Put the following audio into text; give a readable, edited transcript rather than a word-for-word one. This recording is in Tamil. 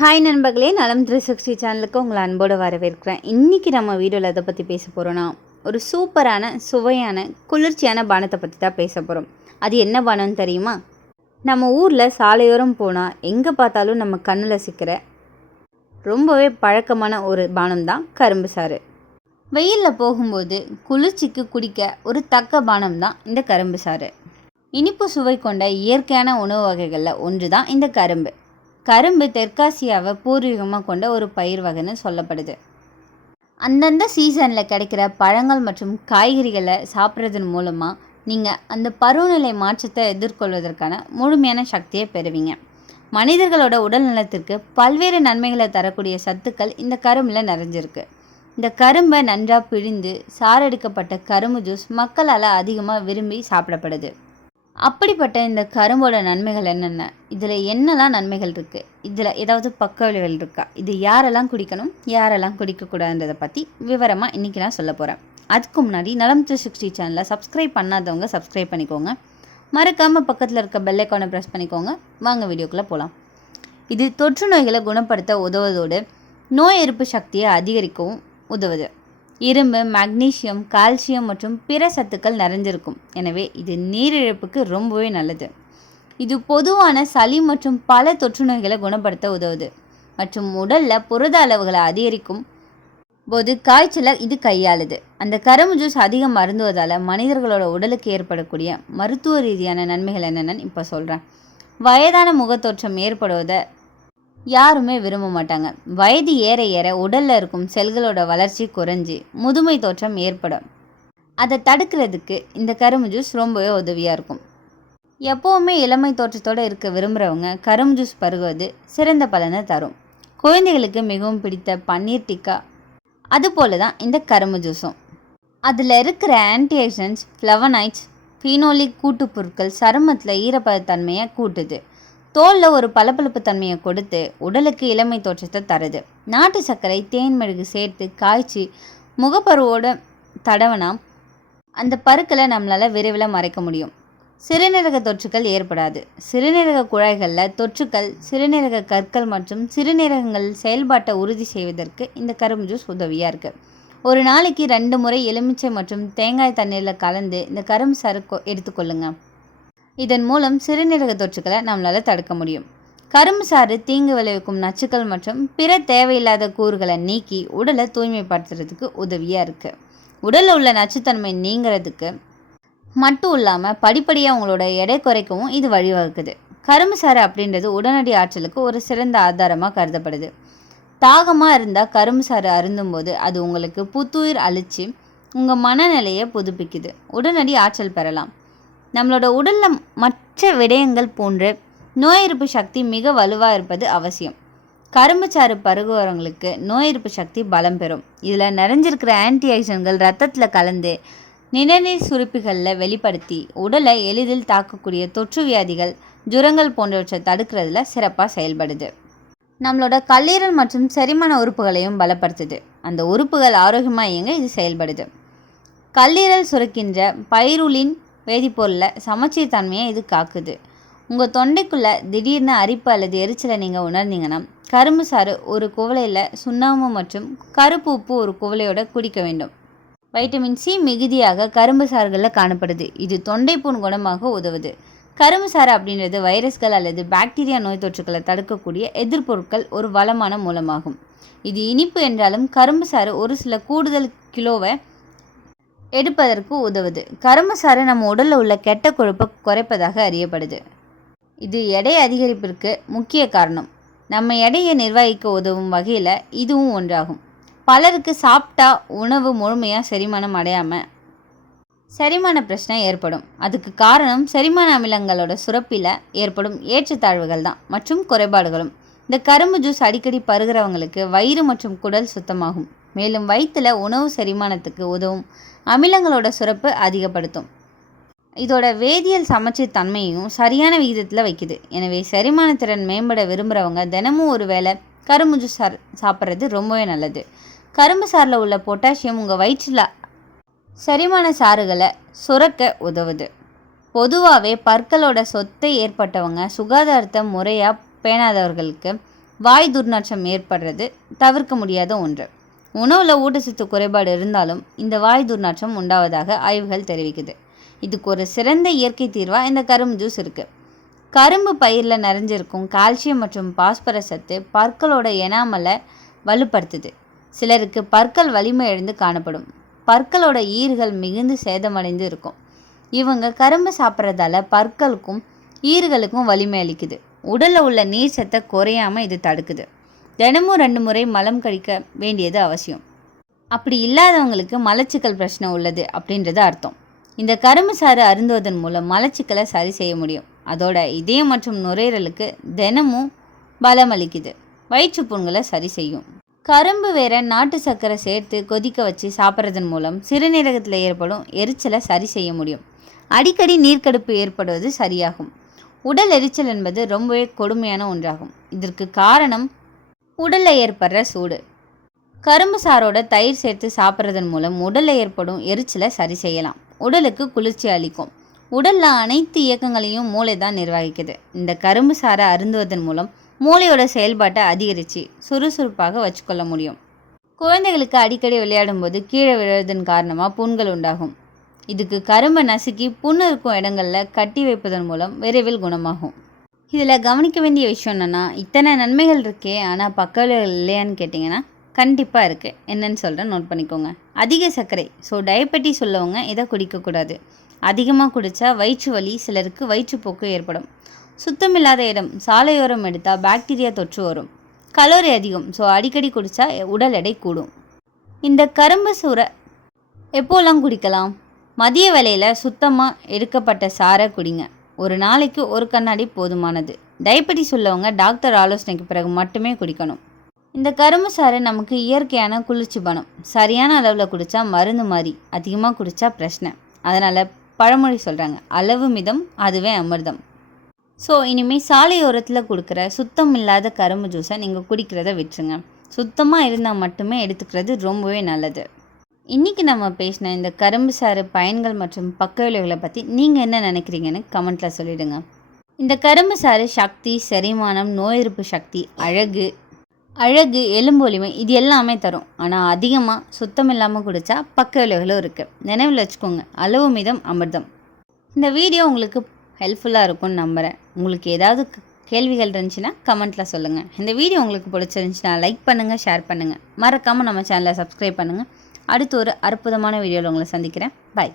ஹாய் நண்பர்களே, நலம் 360 சேனலுக்கு உங்களை அன்போடு வரவேற்கிறேன். இன்றைக்கி நம்ம வீடியோவில் எதை பற்றி பேச போகிறோன்னா, ஒரு சூப்பரான சுவையான குளிர்ச்சியான பானத்தை பற்றி தான் பேச போகிறோம். அது என்ன பானம்னு தெரியுமா? நம்ம ஊரில் சாலையோரம் போனால் எங்கே பார்த்தாலும் நம்ம கண்ணில் சிக்கிற ரொம்பவே பழக்கமான ஒரு பானம் தான் கரும்பு சாறு. வெயிலில் போகும்போது குளிர்ச்சிக்கு குடிக்க ஒரு தக்க பானம் தான் இந்த கரும்பு சாறு. இனிப்பு சுவை கொண்ட இயற்கையான உணவு வகைகளில் ஒன்று தான் இந்த கரும்பு. கரும்பு தெற்காசியாவை பூர்வீகமாக கொண்ட ஒரு பயிர் வகைன்னு சொல்லப்படுது. அந்தந்த சீசனில் கிடைக்கிற பழங்கள் மற்றும் காய்கறிகளை சாப்பிட்றதன் மூலமாக நீங்கள் அந்த பருவநிலை மாற்றத்தை எதிர்கொள்வதற்கான முழுமையான சக்தியை பெறுவீங்க. மனிதர்களோட உடல் நலத்திற்கு பல்வேறு நன்மைகளை தரக்கூடிய சத்துக்கள் இந்த கரும்பில் நிறைஞ்சிருக்கு. இந்த கரும்பை நன்றாக பிழிந்து சாறெடுக்கப்பட்ட கரும்பு ஜூஸ் மக்களால் அதிகமாக விரும்பி சாப்பிடப்படுது. அப்படிப்பட்ட இந்த கரும்போட நன்மைகள் என்னென்ன, இதில் என்னெல்லாம் நன்மைகள் இருக்குது, இதில் ஏதாவது பக்க விளைவுகள் இருக்கா, இது யாரெல்லாம் குடிக்கணும் யாரெல்லாம் குடிக்கக்கூடாதுன்றதை பற்றி விவரமாக இன்றைக்கி நான் சொல்ல போகிறேன். அதுக்கு முன்னாடி நலம் 360 சேனலை சப்ஸ்கிரைப் பண்ணாதவங்க சப்ஸ்கிரைப் பண்ணிக்கோங்க. மறக்காமல் பக்கத்தில் இருக்க பெல் ஐக்கானை ப்ரெஸ் பண்ணிக்கோங்க. வாங்க வீடியோக்குள்ளே போகலாம். இது தொற்று நோய்களை குணப்படுத்த உதவுவதோடு நோய் எதிர்ப்பு சக்தியை அதிகரிக்கவும் உதவுது. இரும்பு, மக்னீசியம், கால்சியம் மற்றும் பிற சத்துக்கள் நிறைஞ்சிருக்கும். எனவே இது நீரிழப்புக்கு ரொம்பவே நல்லது. இது பொதுவான சளி மற்றும் பல தொற்று நோய்களை குணப்படுத்த உதவுது மற்றும் உடலில் புரத அளவுகளை அதிகரிக்கும் போது காய்ச்சலை இது கையாளுது. அந்த கரும்பு ஜூஸ் அதிகம் அருந்துவதால் மனிதர்களோட உடலுக்கு ஏற்படக்கூடிய மருத்துவ ரீதியான நன்மைகள் என்னென்னு இப்போ சொல்கிறேன். வயதான முகத்தோற்றம் ஏற்படுவதை யாருமே விரும்ப மாட்டாங்க. வயது ஏற ஏற உடலில் இருக்கும் செல்களோட வளர்ச்சி குறைஞ்சி முதுமை தோற்றம் ஏற்படும். அதை தடுக்கிறதுக்கு இந்த கரும்பு ஜூஸ் ரொம்பவே உதவியாக இருக்கும். எப்போவுமே இளமை தோற்றத்தோடு இருக்க விரும்புகிறவங்க கரும்பு ஜூஸ் பருகுவது சிறந்த பலனை தரும். குழந்தைகளுக்கு மிகவும் பிடித்த பன்னீர் டிக்கா அதுபோல தான் இந்த கரும்பு ஜூஸும். அதில் இருக்கிற ஆன்டிஆக்சிடென்ட்ஸ், ஃப்ளவனாய்ட்ஸ், ஃபீனோலிக் கூட்டுப் பொருட்கள் சருமத்தில் ஈரப்பதத்தன்மையை கூட்டுது. தோலில் ஒரு பளபளப்பு தன்மையை கொடுத்து உடலுக்கு இளமை தோற்றத்தை தருது. நாட்டு சர்க்கரை, தேன் மெழுகு சேர்த்து காய்ச்சி முகப்பருவோட தடவனா அந்த பருக்களை நம்மளால் விரைவில் மறைக்க முடியும். சிறுநீரக தொற்றுக்கள் ஏற்படாது. சிறுநீரக குழாய்களில் தொற்றுக்கள், சிறுநீரக கற்கள் மற்றும் சிறுநீரகங்கள் செயல்பாட்டை உறுதி செய்வதற்கு இந்த கரும்பு ஜூஸ் உதவியாக இருக்குது. ஒரு நாளைக்கு 2 முறை எலுமிச்சை மற்றும் தேங்காய் தண்ணீரில் கலந்து இந்த கரும்பு சாறு எடுத்துக்கொள்ளுங்க. இதன் மூலம் சிறுநீரக தொற்றுக்களை நம்மளால் தடுக்க முடியும். கரும்பு சாறு தீங்கு விளைவிக்கும் நச்சுக்கள் மற்றும் பிற தேவையில்லாத கூறுகளை நீக்கி உடலை தூய்மைப்படுத்துறதுக்கு உதவியாக இருக்குது. உடலில் உள்ள நச்சுத்தன்மை நீங்கிறதுக்கு மட்டும் இல்லாமல் படிப்படியாக உங்களோட எடை குறைக்கவும் இது வழிவகுக்குது. கரும்பு சாறு அப்படின்றது உடனடி ஆற்றலுக்கு ஒரு சிறந்த ஆதாரமாக கருதப்படுது. தாகமாக இருந்தால் கரும்பு சாறு அருந்தும்போது அது உங்களுக்கு புத்துயிர் அளித்து உங்கள் மனநிலையை புதுப்பிக்குது. உடனடி ஆற்றல் பெறலாம். நம்மளோட உடலில் மற்ற விடயங்கள் போன்ற நோய் எதிர்ப்பு சக்தி மிக வலுவாக இருப்பது அவசியம். கரும்பு சாறு பருகுவவங்களுக்கு நோய் எதிர்ப்பு சக்தி பலம் பெறும். இதில் நிறைஞ்சிருக்கிற ஆன்டிஆக்சிடென்ட்கள் ரத்தத்தில் கலந்து நிணநீர் சுரப்பிகளில் வெளிப்படுத்தி உடலை எளிதில் தாக்கக்கூடிய தொற்று வியாதிகள், ஜுரங்கள் போன்றவற்றை தடுக்கிறதுல சிறப்பாக செயல்படுது. நம்மளோட கல்லீரல் மற்றும் செரிமான உறுப்புகளையும் பலப்படுத்துது. அந்த உறுப்புகள் ஆரோக்கியமாக இயங்க இது செயல்படுது. கல்லீரல் சுரக்கின்ற பைருலின் வேதிப்பொருளில் சமச்சீர் தன்மையை இது காக்குது. உங்கள் தொண்டைக்குள்ளே திடீர்னு அரிப்பு அல்லது எரிச்சலை நீங்கள் உணர்ந்தீங்கன்னா கரும்பு சாறு ஒரு குவளையில் சுண்ணாம்பு மற்றும் கருப்பு உப்பு ஒரு குவளையோட குடிக்க வேண்டும். வைட்டமின் சி மிகுதியாக கரும்பு சாறுகளில் காணப்படுது. இது தொண்டைப்புண் குணமாக உதவுது. கரும்பு சாறு அப்படின்றது வைரஸ்கள் அல்லது பாக்டீரியா நோய் தொற்றுக்களை தடுக்கக்கூடிய எதிர்ப்பொருட்கள் ஒரு வளமான மூலமாகும். இது இனிப்பு என்றாலும் கரும்பு சாறு ஒரு சில கூடுதல் கிலோவை எடுப்பதற்கு உதவுது. கரும்பு சாறு நம்ம உடலில் உள்ள கெட்ட கொழுப்பை குறைப்பதாக அறியப்படுது. இது எடை அதிகரிப்பிற்கு முக்கிய காரணம். நம்ம எடையை நிர்வகிக்க உதவும் வகையில் இதுவும் ஒன்றாகும். பலருக்கு சாப்பிட்டா உணவு முழுமையாக செரிமானம் அடையாமல் செரிமான பிரச்சனை ஏற்படும். அதுக்கு காரணம் செரிமான அமிலங்களோட சுரப்பில் ஏற்படும் ஏற்றத்தாழ்வுகள் தான் மற்றும் குறைபாடுகளும். இந்த கரும்பு ஜூஸ் அடிக்கடி பருகிறவங்களுக்கு வயிறு மற்றும் குடல் சுத்தமாகும். மேலும் வயிற்றில் உணவு செரிமானத்துக்கு உதவும் அமிலங்களோட சுரப்பு அதிகப்படுத்தும். இதோட வேதியியல் சமச்சீர் தன்மையும் சரியான விகிதத்தில் வைக்குது. எனவே செரிமான திறன் மேம்பட விரும்புகிறவங்க தினமும் ஒரு வேளை கரும்பு ஜூஸ் சாப்பிட்றது ரொம்பவே நல்லது. கரும்பு சாறில் உள்ள பொட்டாசியம் உங்கள் வயிற்றில் செரிமான சாறுகளை சுரக்க உதவுது. பொதுவாகவே பற்களோட சொத்தை ஏற்பட்டவங்க சுகாதாரத்தை முறையாக பேணாதவர்களுக்கு வாய் துர்நாற்றம் ஏற்படுறது தவிர்க்க முடியாத ஒன்று. உணவில் ஊட்டச்சத்து குறைபாடு இருந்தாலும் இந்த வாய் துர்நாற்றம் உண்டாவதாக ஆய்வுகள் தெரிவிக்குது. இதுக்கு ஒரு சிறந்த இயற்கை தீர்வாக இந்த கரும்பு ஜூஸ் இருக்குது. கரும்பு பயிரில் நிறைஞ்சிருக்கும் கால்சியம் மற்றும் பாஸ்பரஸ் சத்து பற்களோட எனாமலை வலுப்படுத்துது. சிலருக்கு பற்கள் வலிமை இழந்து காணப்படும். பற்களோட ஈறுகள் மிகுந்து சேதமடைந்து இருக்கும். இவங்க கரும்பு சாப்பிட்றதால பற்களுக்கும் ஈறுகளுக்கும் வலிமை அளிக்குது. உடலில் உள்ள நீர் சத்தை குறையாமல் இது தடுக்குது. தினமும் 2 முறை மலம் கழிக்க வேண்டியது அவசியம். அப்படி இல்லாதவங்களுக்கு மலச்சிக்கல் பிரச்சனை உள்ளது அப்படின்றது அர்த்தம். இந்த கரும்பு சாறு அருந்துவதன் மூலம் மலச்சிக்கலை சரி செய்ய முடியும். அதோட இதயம் மற்றும் நுரையீரலுக்கு தினமும் பலம் அளிக்குது. வயிற்றுப்புண்களை சரி செய்யும். கரும்பு வேற நாட்டு சர்க்கரை சேர்த்து கொதிக்க வச்சு சாப்பிட்றதன் மூலம் சிறுநீரகத்தில் ஏற்படும் எரிச்சலை சரி செய்ய முடியும். அடிக்கடி நீர்க்கடுப்பு ஏற்படுவது சரியாகும். உடல் எரிச்சல் என்பது ரொம்பவே கொடுமையான ஒன்றாகும். இதற்கு காரணம் உடலில் ஏற்படுற சூடு. கரும்பு சாரோட தயிர் சேர்த்து சாப்பிட்றதன் மூலம் உடலில் ஏற்படும் எரிச்சலை சரி செய்யலாம். உடலுக்கு குளிர்ச்சி அளிக்கும். உடலில் அனைத்து இயக்கங்களையும் மூளை தான் நிர்வகிக்குது. இந்த கரும்பு சாறை அருந்துவதன் மூலம் மூளையோட செயல்பாட்டை அதிகரித்து சுறுசுறுப்பாக வச்சுக்கொள்ள முடியும். குழந்தைகளுக்கு அடிக்கடி விளையாடும் போது கீழே விழுவதன் காரணமாக புண்கள் உண்டாகும். இதுக்கு கரும்பை நசுக்கி புண்ணு இருக்கும் இடங்களில் கட்டி வைப்பதன் மூலம் விரைவில் குணமாகும். இதில் கவனிக்க வேண்டிய விஷயம் என்னென்னா, இத்தனை நன்மைகள் இருக்கே, ஆனால் பக்கவிளைவுகள் இல்லையான்னு கேட்டிங்கன்னா கண்டிப்பாக இருக்குது. என்னன்னு சொல்கிறேன், நோட் பண்ணிக்கோங்க. அதிக சர்க்கரை, ஸோ டயபெட்டிஸ் உள்ளவங்க இதை குடிக்கக்கூடாது. அதிகமாக குடித்தா வயிற்று வலி, சிலருக்கு வயிற்றுப்போக்கு ஏற்படும். சுத்தமில்லாத இடம், சாலையோரம் எடுத்தால் பாக்டீரியா தொற்று வரும். கலோரி அதிகம், ஸோ அடிக்கடி குடித்தா உடல் எடை கூடும். இந்த கரும்பு சூரை எப்போலாம் குடிக்கலாம்? மதிய வேளையில் சுத்தமாக எடுக்கப்பட்ட சாறை குடிங்க. ஒரு நாளைக்கு 1 கண்ணாடி போதுமானது. டயபெட்டிஸ் உள்ளவங்க டாக்டர் ஆலோசனைக்கு பிறகு மட்டுமே குடிக்கணும். இந்த கரும்பு சாறு நமக்கு இயற்கையான குளிர்ச்சி பணம். சரியான அளவில் குடித்தா மருந்து மாதிரி, அதிகமாக குடித்தா பிரச்சனை. அதனால் பழமொழி சொல்கிறாங்க, அளவு மிதம் அதுவே அமிர்தம். ஸோ இனிமேல் சாலையோரத்தில் கொடுக்குற சுத்தம் இல்லாத கரும்பு ஜூஸை நீங்கள் குடிக்கிறத விட்டுருங்க. சுத்தமாக இருந்தால் மட்டுமே எடுத்துக்கிறது ரொம்பவே நல்லது. இன்றைக்கி நம்ம பேசின இந்த கரும்பு சாறு பயன்கள் மற்றும் பக்க விளைவுகளை பற்றி நீங்கள் என்ன நினைக்கிறீங்கன்னு கமெண்ட்டில் சொல்லிவிடுங்க. இந்த கரும்பு சாறு சக்தி, செரிமானம், நோய் எதிர்ப்பு சக்தி, அழகு, எலும்பு வலிமை இது எல்லாமே தரும். ஆனால் அதிகமாக சுத்தம் இல்லாமல் குடித்தா பக்க விளைவுகளும் இருக்குது. நினைவில் வச்சுக்கோங்க, அளவு மிதம் அமிர்தம். இந்த வீடியோ உங்களுக்கு ஹெல்ப்ஃபுல்லாக இருக்கும்னு நம்புகிறேன். உங்களுக்கு ஏதாவது கேள்விகள் இருந்துச்சுன்னா கமெண்ட்டில் சொல்லுங்கள். இந்த வீடியோ உங்களுக்கு பிடிச்சிருந்துச்சுன்னா லைக் பண்ணுங்கள், ஷேர் பண்ணுங்கள். மறக்காமல் நம்ம சேனலை சப்ஸ்கிரைப் பண்ணுங்கள். அடுத்து ஒரு அற்புதமான வீடியோவில் உங்களை சந்திக்கிறேன். பாய்.